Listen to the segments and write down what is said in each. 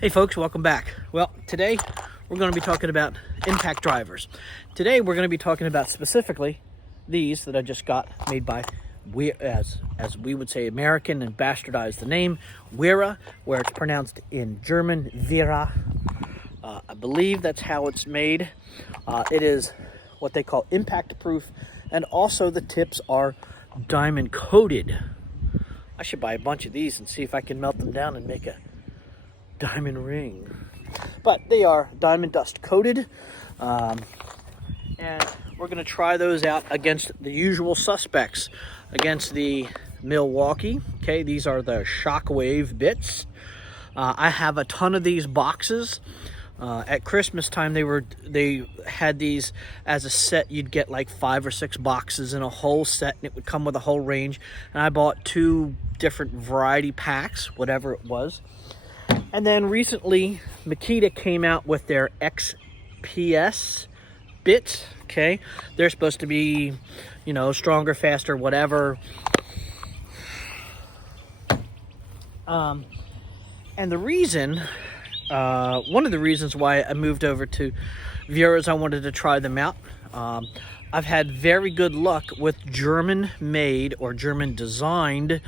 Hey folks, welcome back. Well, today we're going to be talking about impact drivers. Today we're going to be talking about specifically these that I just got made by, as we would say, American and bastardized the name, Wera, where it's pronounced in German, Vera. I believe that's how it's made. It is what they call impact proof, and also the tips are diamond coated. I should buy a bunch of these and see if I can melt them down and make a diamond ring. But they are diamond dust coated, and we're going to try those out against the usual suspects, against the Milwaukee. Okay, these are the Shockwave bits. I have a ton of these boxes. At Christmas time, they had these as a set. You'd get like 5 or 6 boxes in a whole set, and it would come with a whole range. And I bought 2 different variety packs, whatever it was. And then recently, Makita came out with their XPS bits. Okay, they're supposed to be, you know, stronger, faster, whatever. And the reason, one of the reasons why I moved over to Vera is I wanted to try them out. I've had very good luck with German-made or German-designed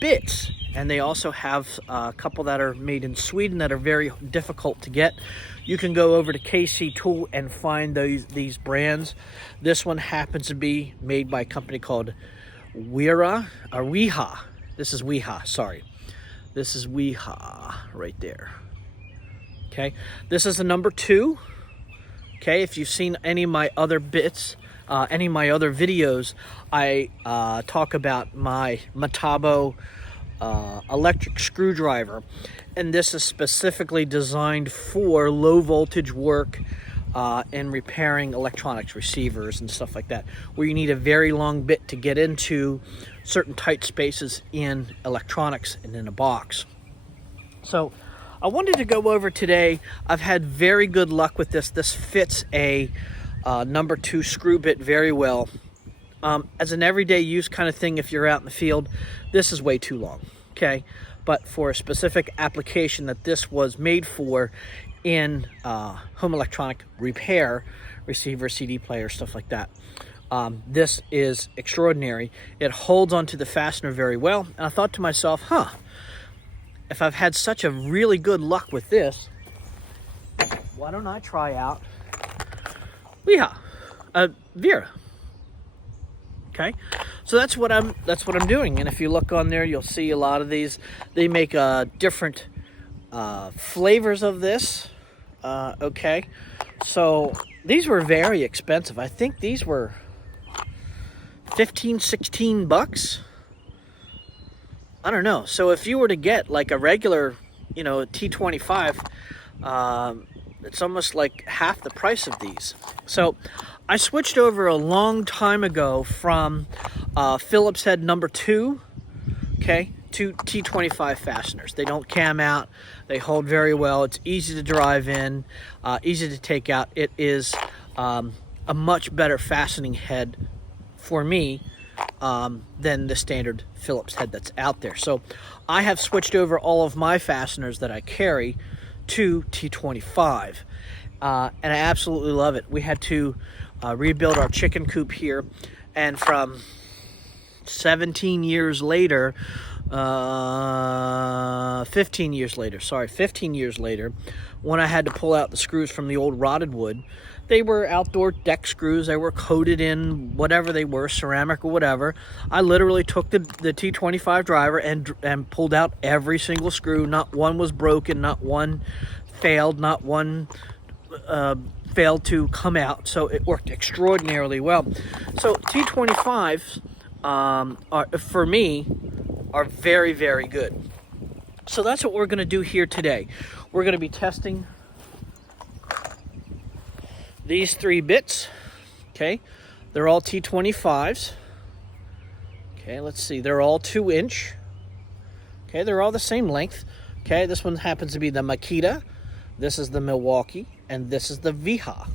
bits, and they also have a couple that are made in Sweden that are very difficult to get. You can go over to KC Tool and find these brands. This one happens to be made by a company called Wera or Weha. This is Weha, sorry. This is Weha right there. Okay, this is the number 2. Okay, if you've seen any of my other bits, any of my other videos, I talk about my Metabo electric screwdriver, and this is specifically designed for low voltage work and repairing electronics receivers and stuff like that, where you need a very long bit to get into certain tight spaces in electronics and in a box. So I wanted to go over today. I've had very good luck with this. This fits a number 2 screw bit very well. As an everyday use kind of thing, if you're out in the field, this is way too long, okay? But for a specific application that this was made for in home electronic repair, receiver, CD player, stuff like that, this is extraordinary. It holds onto the fastener very well, and I thought to myself, if I've had such a really good luck with this, why don't I try out Vera? Okay, so that's what I'm doing. And if you look on there, you'll see a lot of these. They make different flavors of this. Okay, so these were very expensive. I think these were 15, 16 bucks. I don't know. So if you were to get like a regular, you know, T25, it's almost like half the price of these. So I switched over a long time ago from Phillips head number 2, okay, to T25 fasteners. They don't cam out. They hold very well. It's easy to drive in, easy to take out. It is a much better fastening head for me than the standard Phillips head that's out there. So I have switched over all of my fasteners that I carry to T25, and I absolutely love it. We had to rebuild our chicken coop here, and from 15 years later, when I had to pull out the screws from the old rotted wood, they were outdoor deck screws. They were coated in whatever they were, ceramic or whatever. I literally took the T25 driver and pulled out every single screw. Not one was broken, not one failed, not one failed to come out. So it worked extraordinarily well. So T25s for me are very, very good. So that's what we're going to do here today. We're going to be testing these 3 bits. Okay, they're all T25s. Okay, let's see, they're all 2-inch. Okay, they're all the same length. Okay, this one happens to be the Makita, this is the Milwaukee, and this is the Weha.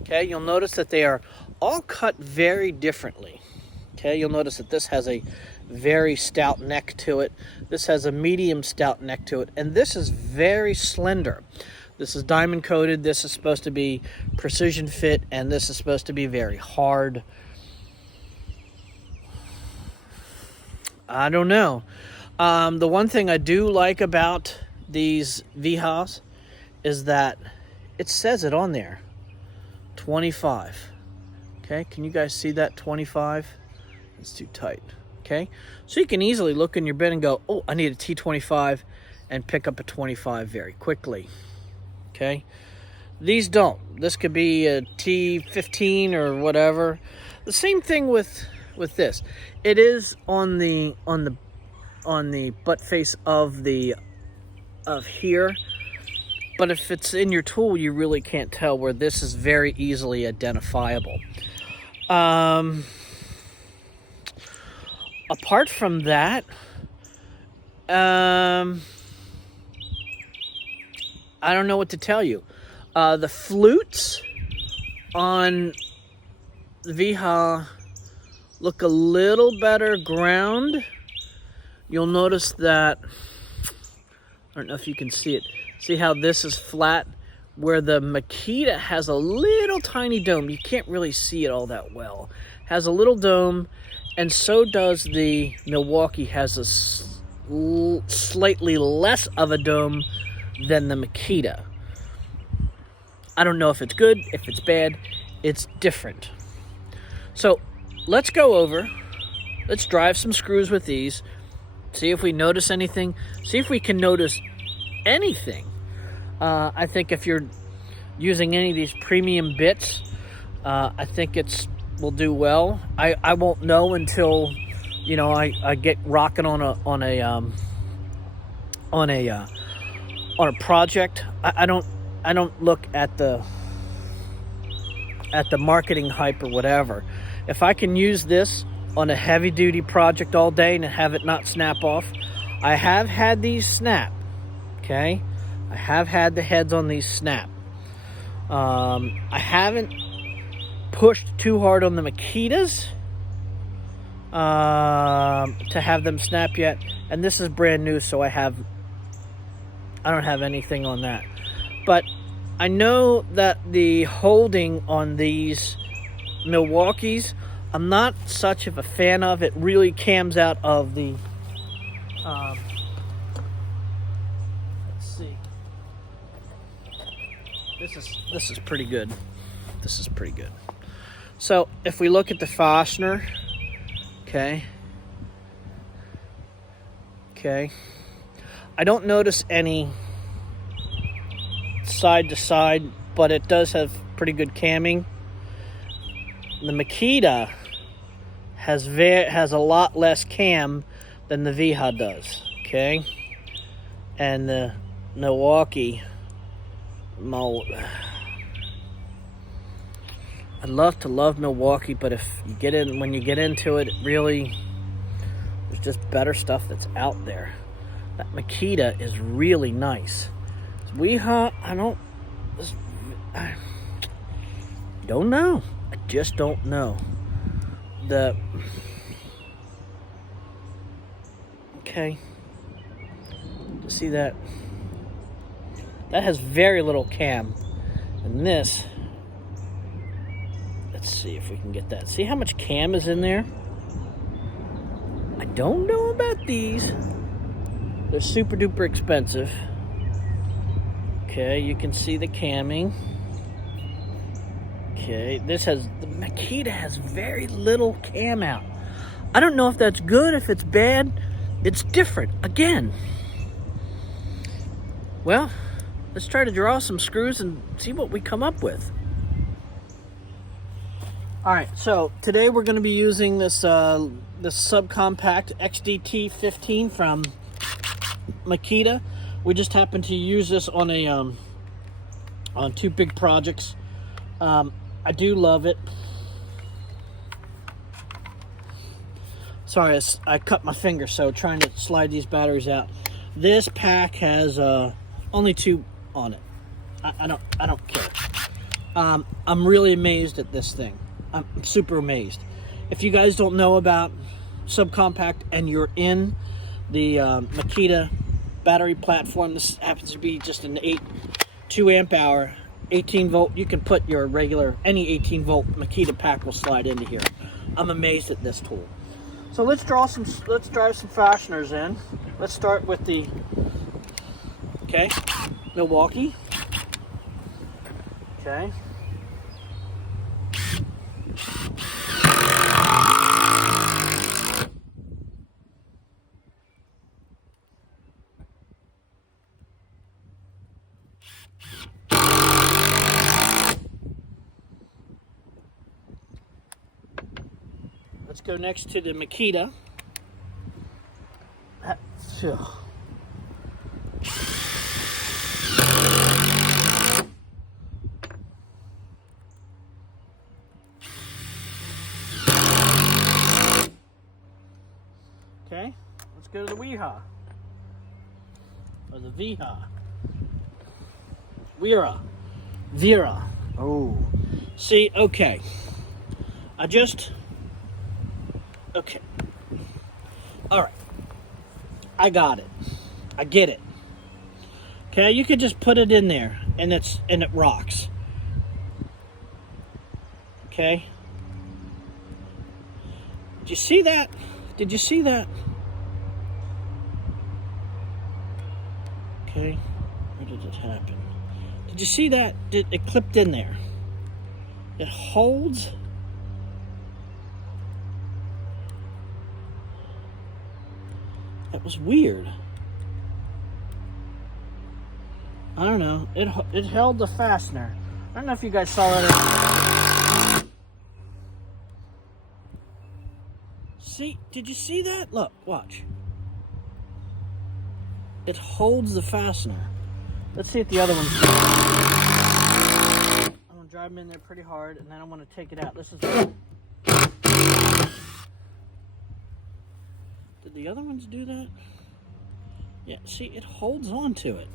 Okay, you'll notice that they are all cut very differently. Okay, you'll notice that this has a very stout neck to it. This has a medium stout neck to it, and this is very slender. This is diamond coated. This is supposed to be precision fit, and this is supposed to be very hard. I don't know. The one thing I do like about these Veras is that it says it on there, 25. Okay, can you guys see that, 25? It's too tight. Okay, so you can easily look in your bin and go, oh, I need a T25, and pick up a 25 very quickly. Okay, these don't. This could be a T15 or whatever. The same thing with this. It is on the butt face of here, but if it's in your tool, you really can't tell, where this is very easily identifiable. Apart from that, I don't know what to tell you. The flutes on the Vera look a little better ground. You'll notice that, I don't know if you can see it. See how this is flat, where the Makita has a little tiny dome. You can't really see it all that well. Has a little dome, and so does the Milwaukee, has a slightly less of a dome than the Makita. I don't know if it's good, if it's bad. It's different. So let's go over. Let's drive some screws with these. See if we notice anything. See if we can notice anything. I think if you're using any of these premium bits, I think will do well. I won't know until, you know, I get rocking on a project. I don't look at the marketing hype or whatever. If I can use this on a heavy duty project all day and have it not snap off, I have had these snap. Okay, I have had the heads on these snap. I haven't pushed too hard on the Makitas to have them snap yet, and this is brand new, so I don't have anything on that. But I know that the holding on these Milwaukees, I'm not such of a fan of. It really cams out of the let's see. This is pretty good. This is pretty good. So if we look at the fastener, okay, I don't notice any side to side, but it does have pretty good camming. The Makita has a lot less cam than the Vera does, okay? And the Milwaukee, I love Milwaukee, but when you get into it, there's just better stuff that's out there. That Makita is really nice. Vera, I don't know. I just don't know. Okay. See that? That has very little cam. And this, let's see if we can get that. See how much cam is in there? I don't know about these. They're super duper expensive. Okay, you can see the camming. Okay, the Makita has very little cam out. I don't know if that's good, if it's bad. It's different, again. Well, let's try to draw some screws and see what we come up with. Alright, so today we're going to be using this subcompact XDT15 from Makita. We just happened to use this on on two big projects. I do love it. Sorry, I cut my finger, so trying to slide these batteries out. This pack has only 2 on it. I don't care. I'm really amazed at this thing. I'm super amazed. If you guys don't know about subcompact and you're in the Makita battery platform, this happens to be just an 2 amp hour, 18 volt. You can put your regular, any 18 volt Makita pack will slide into here. I'm amazed at this tool. So let's drive some fasteners in. Let's start with the, Milwaukee. Okay. Let's go next to the Makita. Okay, let's go to the Weha. Or the Viha. Vera. Oh. See, okay. Okay. Alright. I got it. I get it. Okay, you could just put it in there and it rocks. Okay? Did you see that? Did you see that? Okay. Where did it happen? Did you see that? It clipped in there. It holds. That was weird. I don't know. It held the fastener. I don't know if you guys saw that. See? Did you see that? Look, watch. It holds the fastener. Let's see if the other one's. I'm gonna drive them in there pretty hard, and then I want to take it out. This is. Did the other ones do that? Yeah, see, it holds on to it.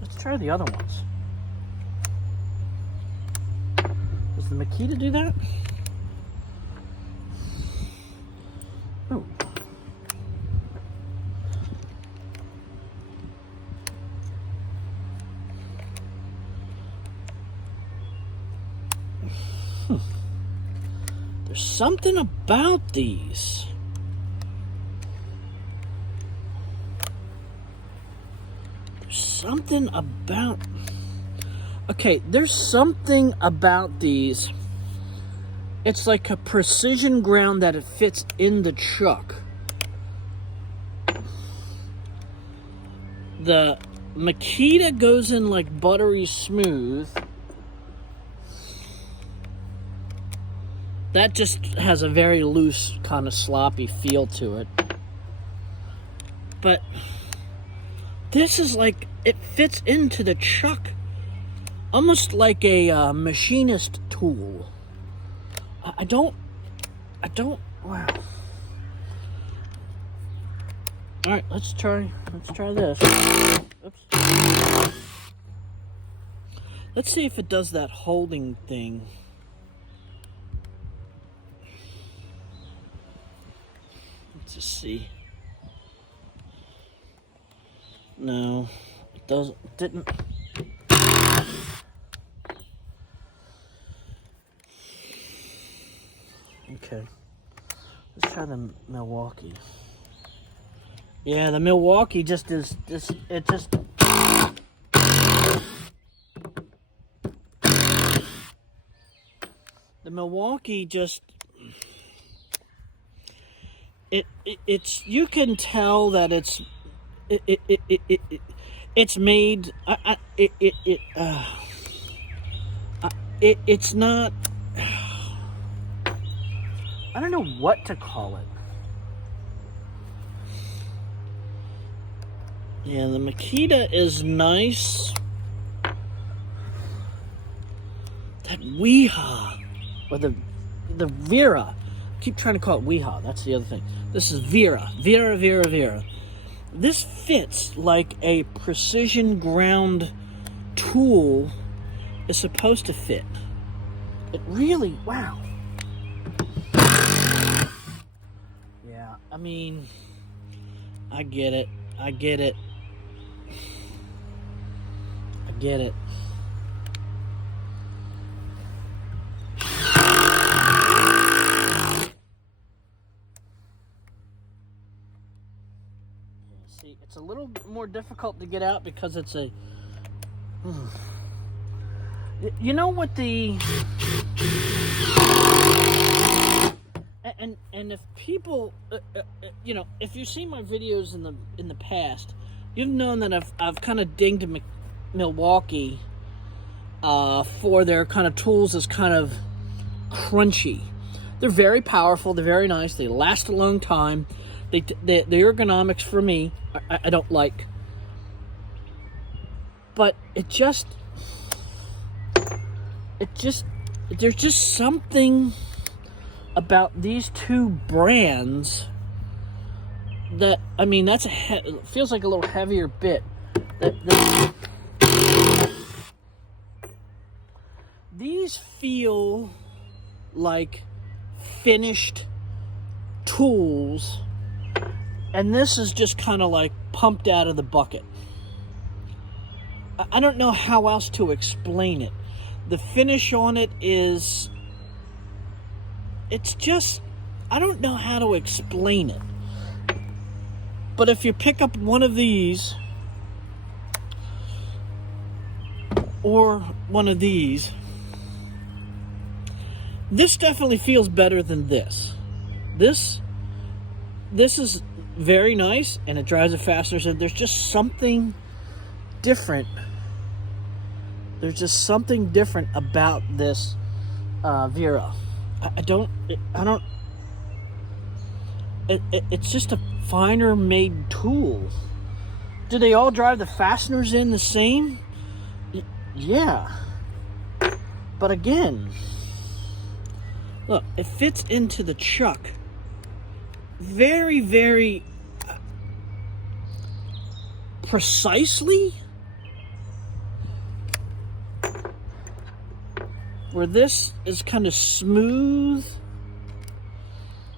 Let's try the other ones. Does the Makita do that? Oh. There's something about these. Something about, okay, there's something about these. It's like a precision ground that it fits in the chuck. The Makita goes in like buttery smooth. That just has a very loose, kind of sloppy feel to it. But this is like, it fits into the chuck, almost like a machinist tool. I don't, wow. All right, let's try this. Oops. Let's see if it does that holding thing. Let's just see. No, it didn't. Okay, let's try the Milwaukee. Yeah, the Milwaukee just is, it just. The Milwaukee just, it's, you can tell that it's, it's made, it's not, I don't know what to call it. Yeah, the Makita is nice. That Weha, or the Vera. I keep trying to call it Weha, that's the other thing. This is Vera. This fits like a precision ground tool is supposed to fit. It really, wow. Yeah, I mean, I get it. I get it. I get it. See, it's a little more difficult to get out because it's a... You know what the... And if people, you know, if you've seen my videos in the past, you've known that I've kind of dinged Milwaukee for their kind of tools as kind of crunchy. They're very powerful. They're very nice. They last a long time. The ergonomics for me, I don't like. But there's just something about these two brands that, I mean, it feels like a little heavier bit. These feel like finished tools, and this is just kind of like pumped out of the bucket. I don't know how else to explain it. The finish on it is... It's just, I don't know how to explain it. But if you pick up one of these, or one of these, this definitely feels better than this. This is very nice, and it drives it faster, so there's just something different. There's just something different about this Vera. It's just a finer made tool. Do they all drive the fasteners in the same? Yeah. But again, look, it fits into the chuck very, very precisely. Where this is kind of smooth,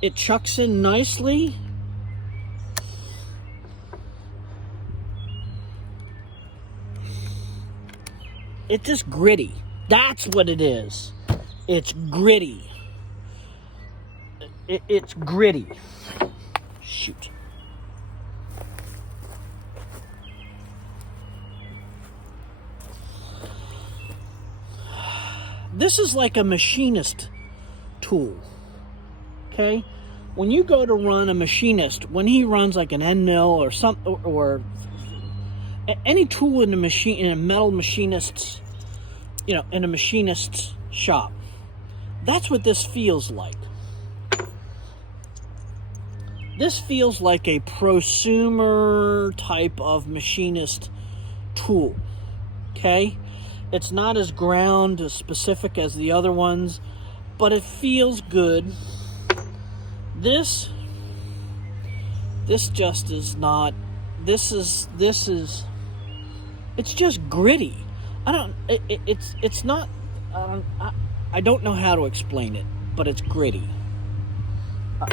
it chucks in nicely. It's just gritty. That's what it is. It's gritty. It's gritty. Shoot. This is like a machinist tool, okay? When you go to run a machinist, when he runs like an end mill or or any tool in a metal machinist's, you know, in a machinist's shop, that's what this feels like. This feels like a prosumer type of machinist tool, okay? It's not as ground as specific as the other ones, but it feels good. This just is not. This is. It's just gritty. It's not. I don't know how to explain it, but it's gritty.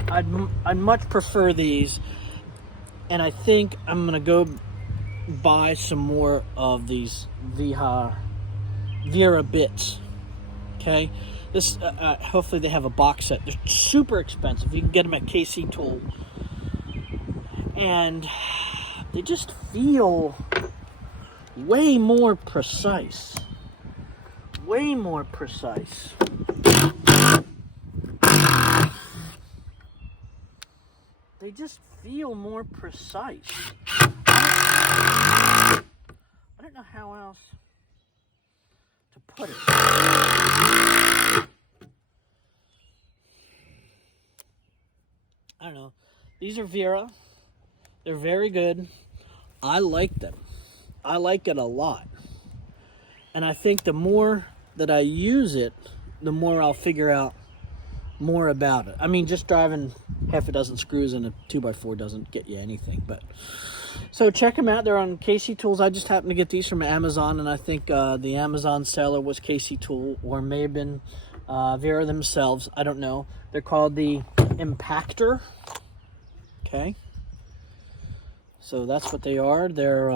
I'd much prefer these, and I think I'm gonna go buy some more of these Wera Bits. Okay, this hopefully they have a box set. They're super expensive. You can get them at KC Tool, and they just feel way more precise. Way more precise. They just feel more precise. I don't know how else to put it. I don't know. These are Vera. They're very good. I like them. I like it a lot. And I think the more that I use it, the more I'll figure out more about it. I mean, just driving half a dozen screws in a 2x4 doesn't get you anything. But so check them out. They're on KC Tools. I just happened to get these from Amazon, and I think the Amazon seller was KC Tool, or may have been Vera themselves. I don't know. They're called the Impactor. Okay. So that's what they are. They're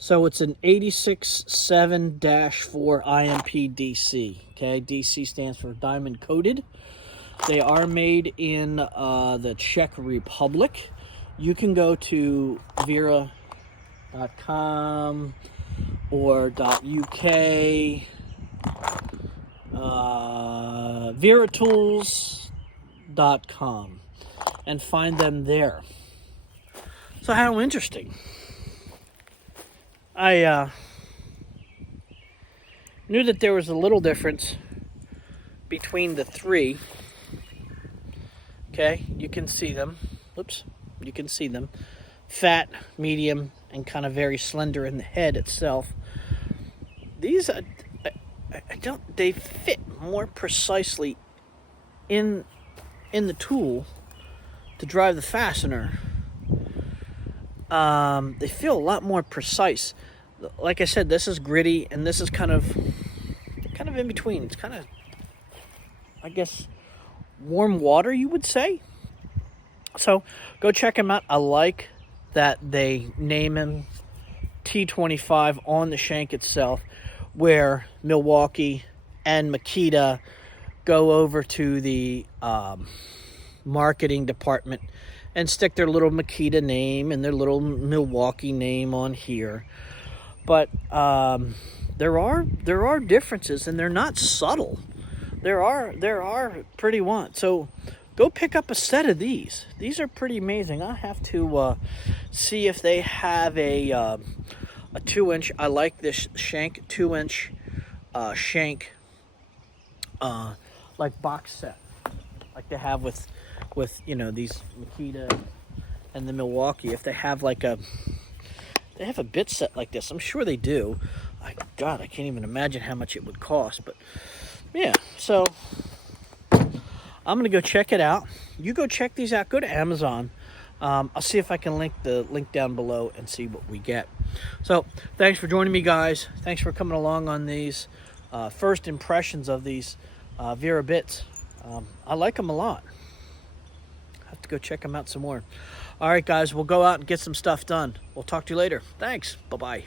so it's an 867-4 IMP DC. Okay, DC stands for diamond coated. They are made in the Czech Republic. You can go to Vera.com or .uk, veratools.com, and find them there. So how interesting. I knew that there was a little difference between the three. Okay, you can see them. Oops, you can see them. Fat, medium, and kind of very slender in the head itself. These, I don't. They fit more precisely in the tool to drive the fastener. They feel a lot more precise. Like I said, this is gritty, and this is kind of in between. It's kind of, I guess, warm water, you would say. So go check them out. I like that they name him T25 on the shank itself, where Milwaukee and Makita go over to the marketing department and stick their little Makita name and their little Milwaukee name on here. But there are differences, and they're not subtle. There are pretty ones. So go pick up a set of these. These are pretty amazing. I have to see if they have a 2-inch. I like this shank 2-inch shank like box set, like they have with you know, these Makita and the Milwaukee. If they have like a bit set like this, I'm sure they do. God, I can't even imagine how much it would cost. But yeah, so I'm gonna go check it out. You go check these out. Go to Amazon. I'll see if I can link the link down below and see what we get. So thanks for joining me, guys. Thanks for coming along on these first impressions of these Wera Bits. I like them a lot. I have to go check them out some more. All right, guys, we'll go out and get some stuff done. We'll talk to you later. Thanks. Bye-bye.